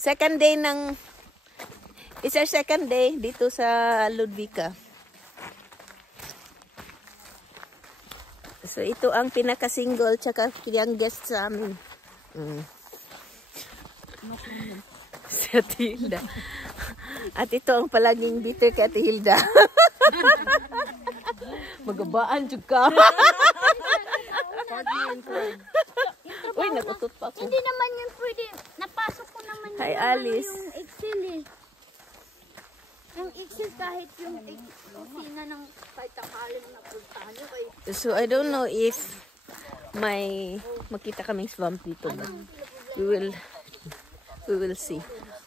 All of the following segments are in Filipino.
Second day ng... It's our second day dito sa Ludwika. So, ito ang pinaka-single tsaka youngest sa amin. Si Ate Hilda. At ito ang palaging bitter kay Ate Hilda. Magabaan juga. Uy, nagutot pa ako. Hindi naman yun pwede. Napasok ko naman yun. Hi, Alice. Yung Excel eh. Yung Excel kahit yung opisina ng kahit takalim na puntahan nyo kay... So, I don't know if makita kaming swamp dito ba. We will see.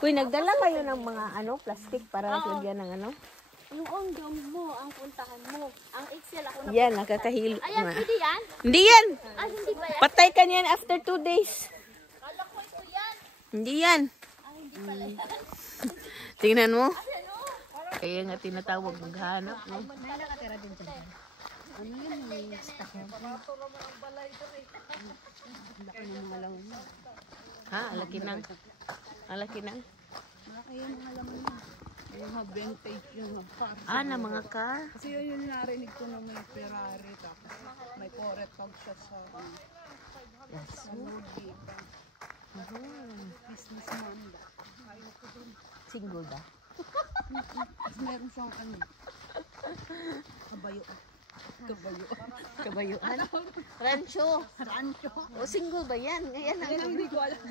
Uy, nagdala kayo ng mga plastic para lagyan ng Yung dome mo, ang puntahan mo. Ang Excel ako na... Yan, nakakahilo. Ayan, pwede yan? Hindi yan! Ah, hindi ba yan? Patay ka niyan after 2 days. Kala ko ito yan. Hindi yan. Ah, hindi pala yan. Tingnan mo. Kaya nga tinatawag maghanap. No? May nakatira din dyan. Ano yun? May stock mo. Laki ng mga laman mo. Ha? Alaki nang. Alaki nang. Malaki yung mga laman mo. Yung mga vintage yung mga car. Na mga car. Kasi yun narinig ko na may Ferrari tapos may Corvette tag siya sa Ludwika. Businessman ba? Single ba? Tapos meron siyang kabayo. Kabayuan? Rancho. Rancho. O single ba yan? Ngayon Kaya lang hindi ko alam.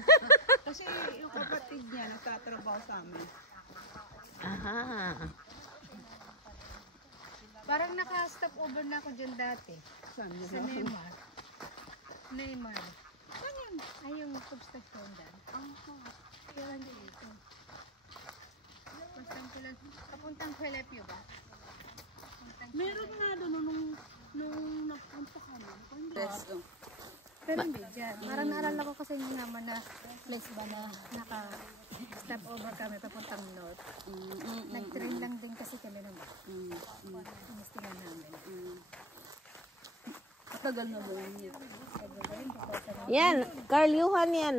Kasi yung kapatid niya nagtatrabaho sa amin. Aha. Parang naka-stop over na ako dyan dati. Saan? Sa Neymar. Neymar. Saan yun? Ay, yung substation dyan. Kaya lang dito. Kapuntang Coelepio ba? Meron na doon nung nagpunta ka na. Pero hindi dyan. Parang naalala ko kasi yung naman na place ba na naka-stop over kami papuntang north. Nag-train lang din kasi kami naman. Inistingan namin. Matagal na doon niya. Yan. Carl Johan yan.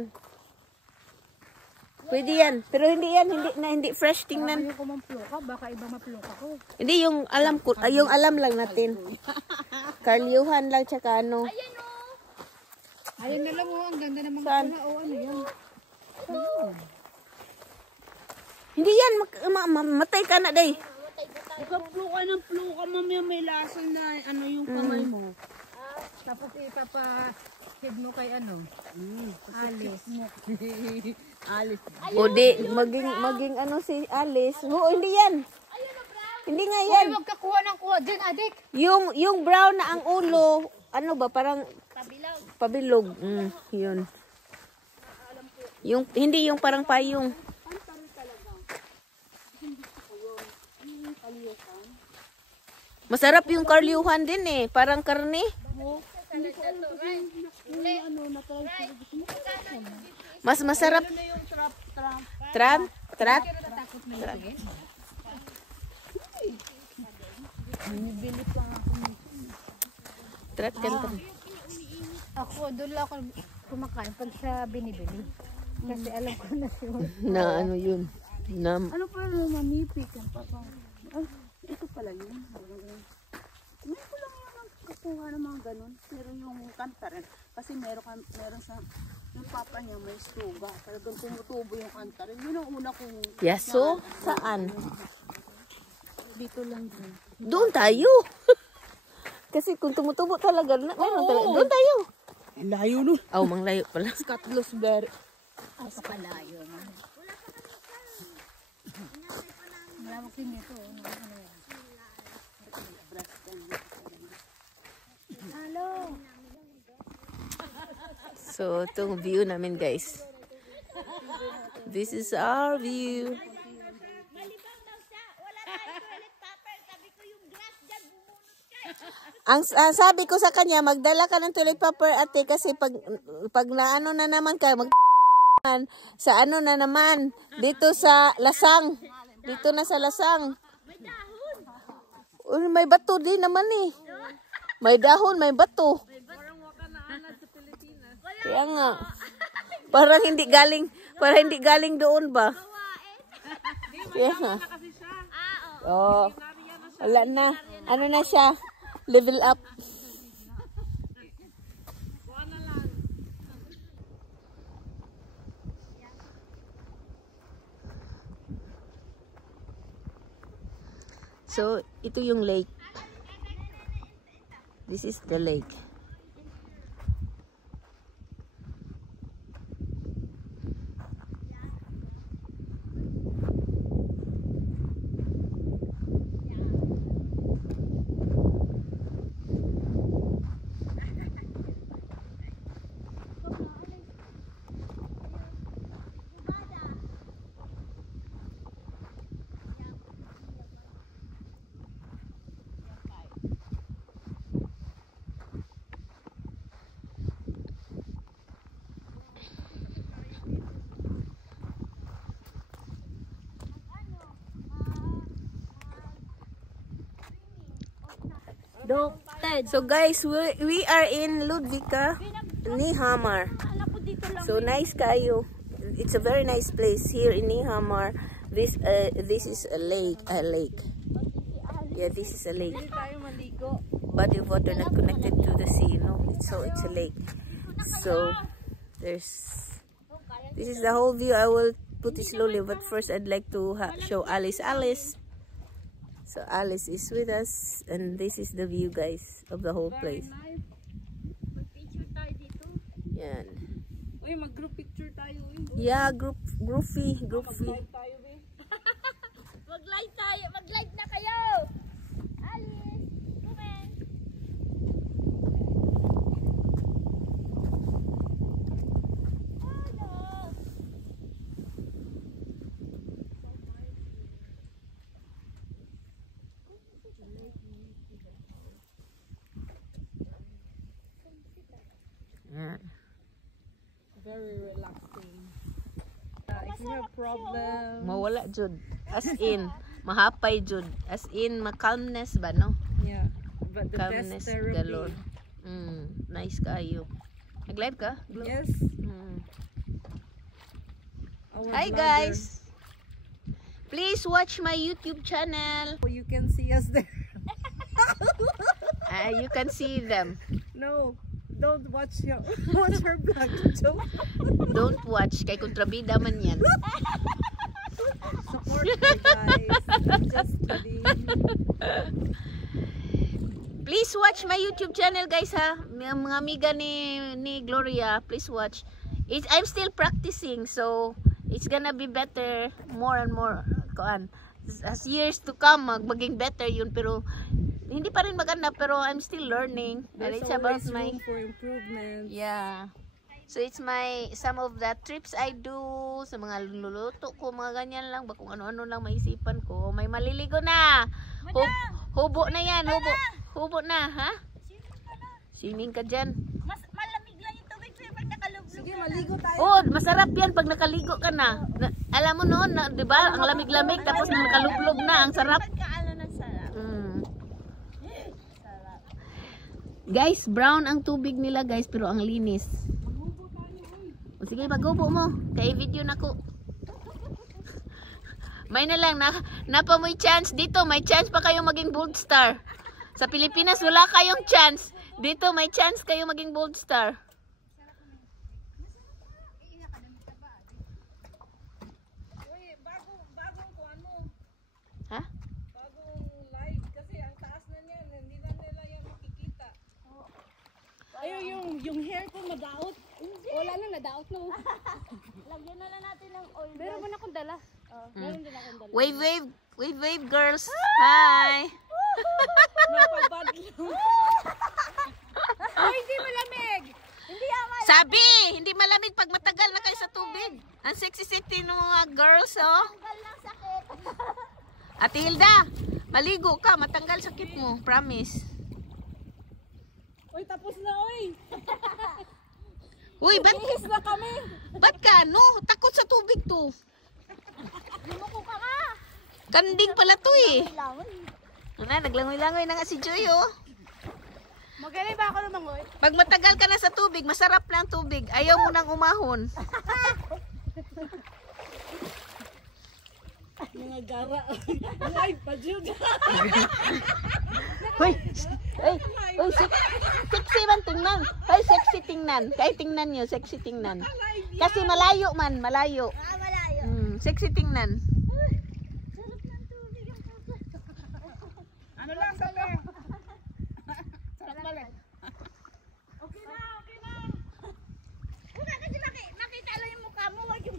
Pwede yan. Pero hindi yan. Hindi fresh tingnan. Ayaw ko mampluka. Baka iba mapluka ko. Hindi yung alam ko. Yung alam lang natin. Carl Johan lang tsaka ano. Ayun na lang ang ganda ng mga Saan? pula. O ano yun? Hindi yan. Matay ka na day. Ika-pluka ng pluka, mamaya may lasa na yung kamay mo. Tapos ipapa-hid mo kay Alice. Alice. O di. Maging ano si Alice. Oo, hindi yan. Hindi nga yan. Huwag ka kuha ng kuha dyan, adik. Yung brown na ang ulo. Ano ba? Parang pabilog. Yun. Hindi yung parang payong. Masarap yung Carl Johan din eh. Parang karne. Mas masarap. Tram? Trat? Trat ka na. Ako, doon lang ako kumakain pag siya binibili. Kasi alam ko na siya. Na ano yun? Na, Ano pa rin mamipik? Ito pala yun. Ngayon ko lang yung nagkakuha ng mga ganun. Pero yung kanta rin. Kasi meron sa yung papa niya may stuga. Talagang tumutubo yung kanta rin. Yun ang una kong... yaso? Saan? Dito lang din. Doon tayo. Kasi kung tumutubo talaga, meron talaga. Doon tayo. Layo nun. Aw, manglayo pala. Scottless berry. Palayo. Malawak din dito. Hello. So, itong view namin, guys. This is our view. Ang sabi ko sa kanya, magdala ka ng toilet paper, ate, kasi pag naano na naman ka, sa ano na naman, dito sa Lasang. Dito na sa Lasang. May bato din naman eh. May dahon, may bato. Kaya nga, parang hindi galing, Para hindi galing doon ba? Yeah. Oh. Wala na. Ano na siya? Level up. So, ito yung lake. This is the lake. So guys, we are in Ludvika, Nyhamar. So nice kayo. It's a very nice place here in Nyhamar. This is a lake. Yeah, this is a lake. Body of water not connected to the sea, no. So it's a lake. So this is the whole view. I will put it slowly, but first I'd like to show Alice. So Alice is with us, and this is the view, guys, of the whole place. Yan. Uy, mag-group picture tayo. Yeah, groupie. Mag-live tayo. Mag-live na kayo. Alice, comment. Yeah. Very relaxing. If you have problem. Mawala jud. As in, mahapay jud. As in, calmness ba, no? Yeah. But the Calmness best therapy. galore. Nice kayo. Nag-live ka? Yes. Our Hi vlogger. guys! Please watch my YouTube channel. You can see us there. You can see them. No. Don't watch her vlog. Don't watch. Kay kontrabida man yan. Support her, guys. Just kidding. Please watch my YouTube channel, guys, ha. Mga amiga ni Gloria, please watch. I'm still practicing, so it's gonna be better, more and more. As years to come, maging better yun, pero hindi pa rin maganda, pero I'm still learning. There's It's about always my room for improvement. yeah. So it's some of the trips I do, sa mga luluto ko, mga ganyan lang, kung ano-ano lang maisipan ko. May maliligo na. Hubo na yan, hubo na, ha? Swimming ka dyan. Mas malamig lang yung tubig pag nakalublob. Sige, maligo tayo. Oh, masarap yan pag nakaligo ka na. Alam mo noon, di ba? Ang lamig-lamig, tapos nakalublob na, ang sarap. Pagkaano ng sarap. Guys, brown ang tubig nila, guys, pero ang linis. O sige, maghubo mo. Kaya video na ko. May na lang, napa mo'y chance dito. May chance pa kayong maging bold star. Sa Pilipinas, wala kayong chance. Dito, may chance kayong maging bold star. Bagong ano? Ha? Bagong live kasi ang taas na niyan, hindi na nila yan makikita. Ayun, yung hair ko madaot. Wala na, nadaot na. Lagyan na lang natin ng oil. Meron mo na akong dala. Meron din akong dala. Wave, girls. Hi. Napabad lang. Oh, hindi malamig! Hindi ama. Sabi, hindi malamig pag matagal na kayo sa tubig. Ang sexy ng mga girls, oh. Tanggal ng sakit. Ate Hilda, maligo ka, matanggal sakit mo, promise. Uy, tapos na, uy. Uy, Ihis na kami. ba't ka, no? Takot sa tubig to. Lumuko ka nga. Kanding pala to eh. Langoy. Naglangoy-langoy na nga si Joy, oh. Magaling ba ako lumangoy? Pag matagal ka na sa tubig, masarap lang tubig. Ayaw mo nang umahon. Mga gara. Live pa dyan. Hoy! Ay! Uy! Sexy man tingnan! Hoy! Sexy tingnan! Kaya tingnan nyo, sexy tingnan. Kasi malayo man, malayo. Malayo. Sexy tingnan. Ano lang sabi? Sarap balik. Okay na, okay na. Una kasi makita lang yung mukha mo, wag yung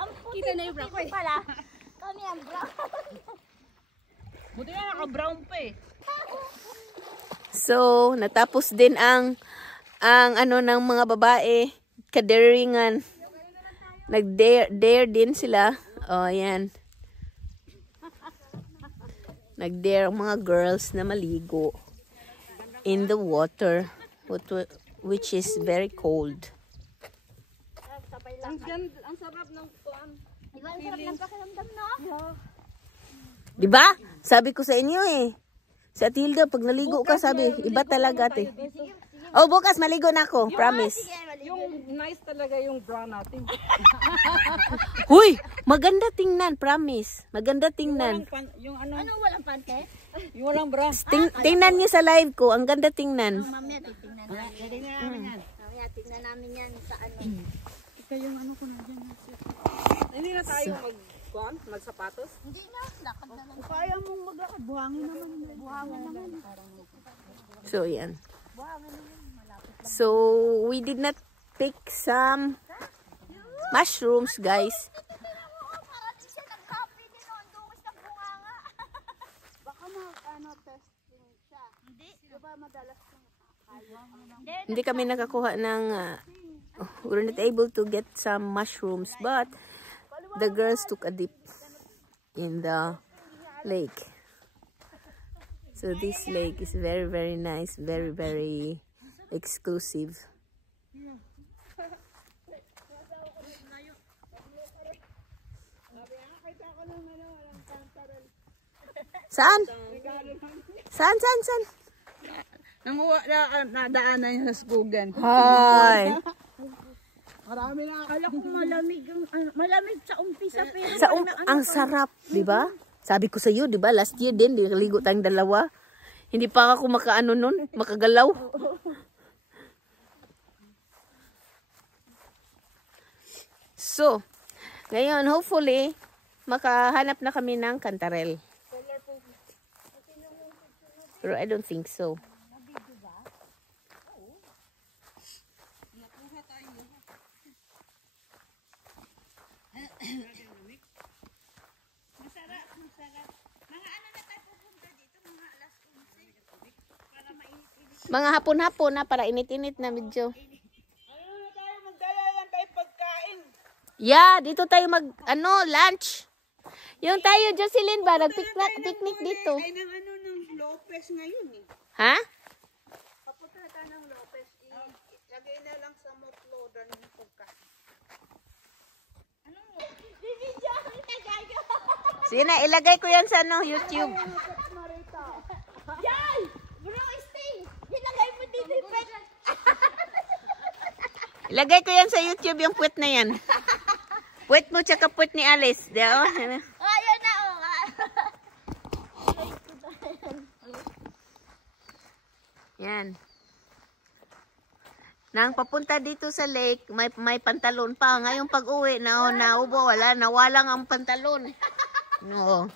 ang puti. Kita na yung bra ko eh. Pala. Kami ang brown. Buti na naka-brown pa eh. So, natapos din ang ano ng mga babae, kadaringan. Nag-dare din sila. Oh, ayan. Nag-dare ang mga girls na maligo in the water, which is very cold. Ang sarap ng tuwan. Diba ang sarap ng pakiramdam, no? Diba? Sabi ko sa inyo eh. Si Ate Hilda, pag naligo ka, sabi, iba talaga ate. Oh, bukas maligo na ako, promise. Yung nice talaga yung bra natin. Huy, maganda tingnan, promise. Maganda tingnan. Yung ano, Ano, walang pante? yung walang bra. Tingnan niyo sa live ko, ang ganda tingnan. Mamaya titingnan namin. Mamaya tingnan namin yan sa ano. Ika yung ano ko na dyan. Hindi na tayo magsapatos? Hindi na, lakad na lang. Kaya mong maglakad, buhangin naman. Buhangin naman. So, yan. So, we did not pick some mushrooms, guys. Parang di siya nag-happy din, no? Ang dungis ng bunganga. Baka testing siya. Hindi. Diba madalas yung Hindi kami nakakuha ng... we were not able to get some mushrooms, but the girls took a dip in the lake. So this lake is very, very nice, very, very exclusive. Saan? Saan? Nadaanan niya sa Skugan. Hi! Marami na. Akala ko malamig, malamig sa umpisa pero Ang sarap, di ba? Sabi ko sa iyo, di ba? Last year din, niligo tayong dalawa. Hindi pa ako makaano nun, makagalaw. So, ngayon, hopefully, makahanap na kami ng kantarel. Pero I don't think so. Mga hapon-hapon na para init-init na medyo. Ano na tayo, magdala lang tayo pagkain. Yeah, dito tayo lunch. Yung tayo, Jocelyn ba, nag-picnic dito. Ay, ng ano ng Lopez ngayon eh. Ha? Papunta tayo ng Lopez. Lagay na lang sa motloader ng pagkain. Sige na, ilagay ko yan sa YouTube. Yan! Bro, stay! Nilagay mo dito yung pet. Ilagay ko yan sa YouTube yung puwet na yan. Puwet mo tsaka puwet ni Alice. Diyan, oh. Ayun na, oh. Yan. Nang papunta dito sa lake, may pantalon pa. Ngayong pag-uwi, naubo, nawalang ang pantalon. No.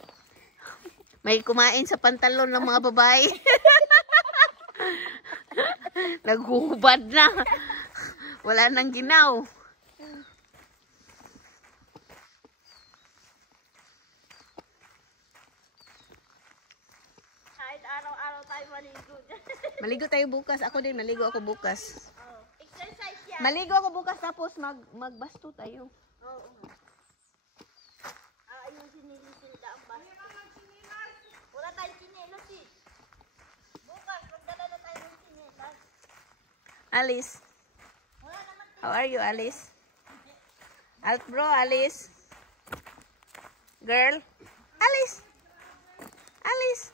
May kumain sa pantalon ng mga babae. Naghubad na. Wala nang ginaw. Kahit araw-araw tayo maligo. Maligo tayo bukas. Ako din, maligo ako bukas. Exercise yan. Maligo ako bukas tapos magbasto tayo. Oo. Ayusin ni Lisilda ang baso. Wala tayong chinelos eh. Bukas, magdala na tayo ng chinelos. Alice. Wala naman. How are you, Alice? Alt bro, Alice. Girl. Alice. Alice.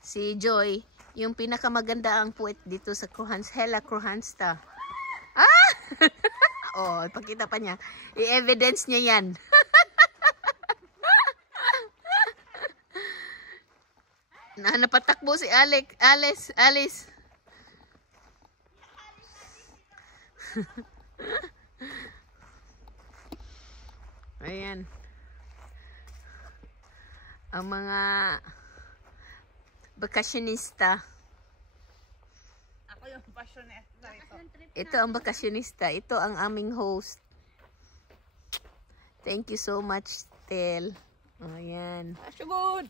Si Joy, yung pinakamaganda ang puwet dito sa Hela Kruhansta. Ah! Oh, ipakita pa niya. I-evidence niya yan. Napatakbo si Alice. Ayan. Ang mga bakasyonista. Ako yung fashionista ito. Ito ang bakasyonista. Ito ang aming host. Thank you so much, Tel. Ayan. Asugod!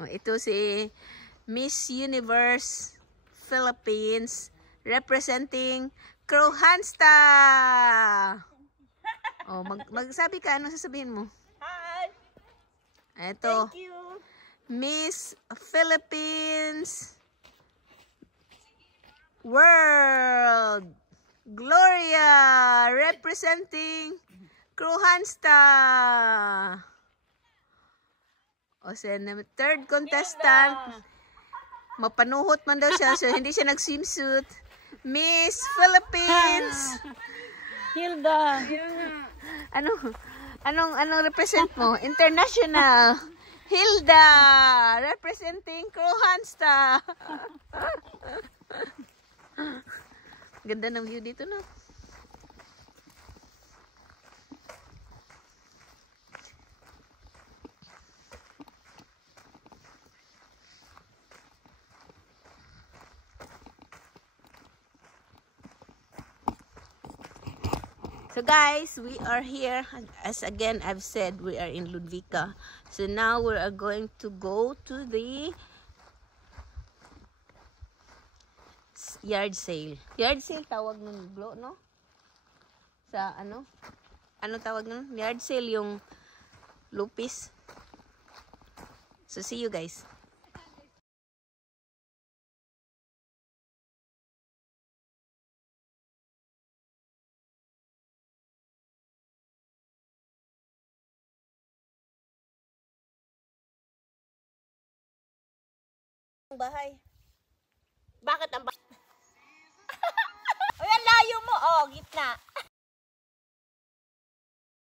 Ito si Miss Universe Philippines representing Kruhansta. Magsabi ka, ano sasabihin mo? Hi! Ito, Thank you! Miss Philippines World Gloria representing Kruhansta. O third contestant, mapanuhot man daw siya, so hindi siya nag-swimsuit. Miss Philippines! Hilda! Anong represent mo? International! Hilda! Representing Kruhansta! Ganda ng view dito, no? So guys, we are here, as again I've said, we are in Ludvika. So now we are going to go to the yard sale. Yard sale tawag nun, Glo, no? Sa ano? Ano tawag nun? Yard sale yung lupis. So see you guys. Bahay. Bakit ang bahay? O yan, layo mo. Oh, gitna.